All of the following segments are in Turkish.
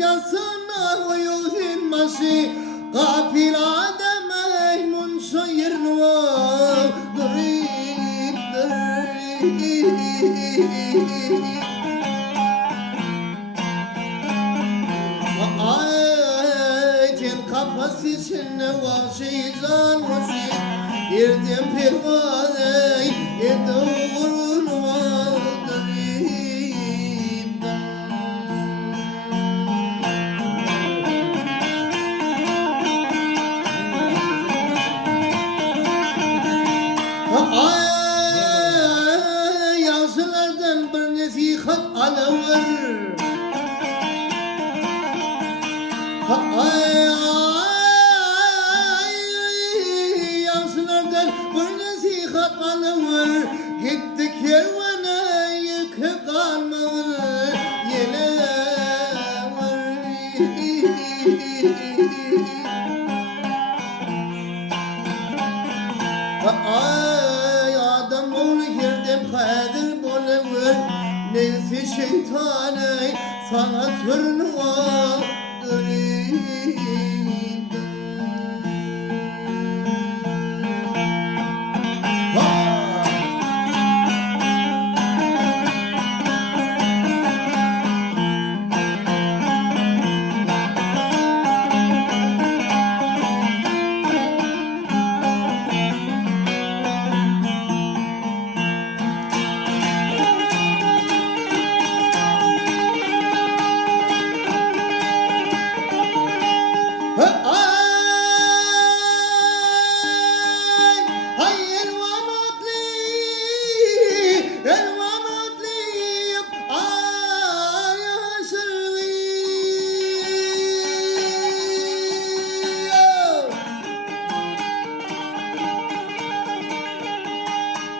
gecesine uyuzin başı kapilade meymun şehirno grip aytin kafası içinde vahşizan vahşi irdim pirvaney irdim yazılardan bir nasihat alıver. Yazılardan bir nasihat alıver. Gitti kervana yıkı kalmaver. Ay adam oğlu girdim kadir boluver. Neyse şeytanı sana sürnüva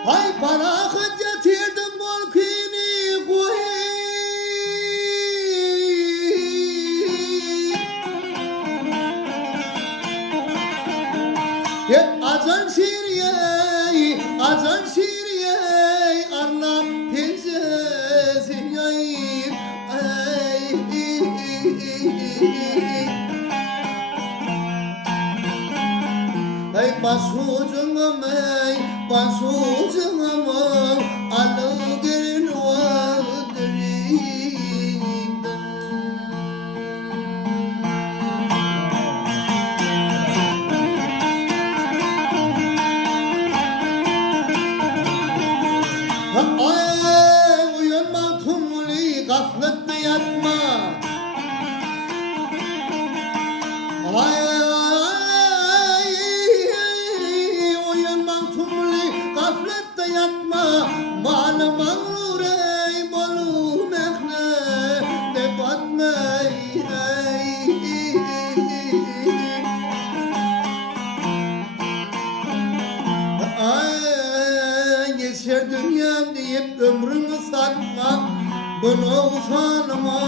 hay para getirdim volkini koy. Azan Siriye Arnap pençesi yayıp ay basucunum ey basucunum alıgın vadrim ay uyanma tumuli gaflette yatma ay yatma mal mağrur ey bolu mehne de batmay ay geçer dünyam deyip ömrümü satma bunu usanma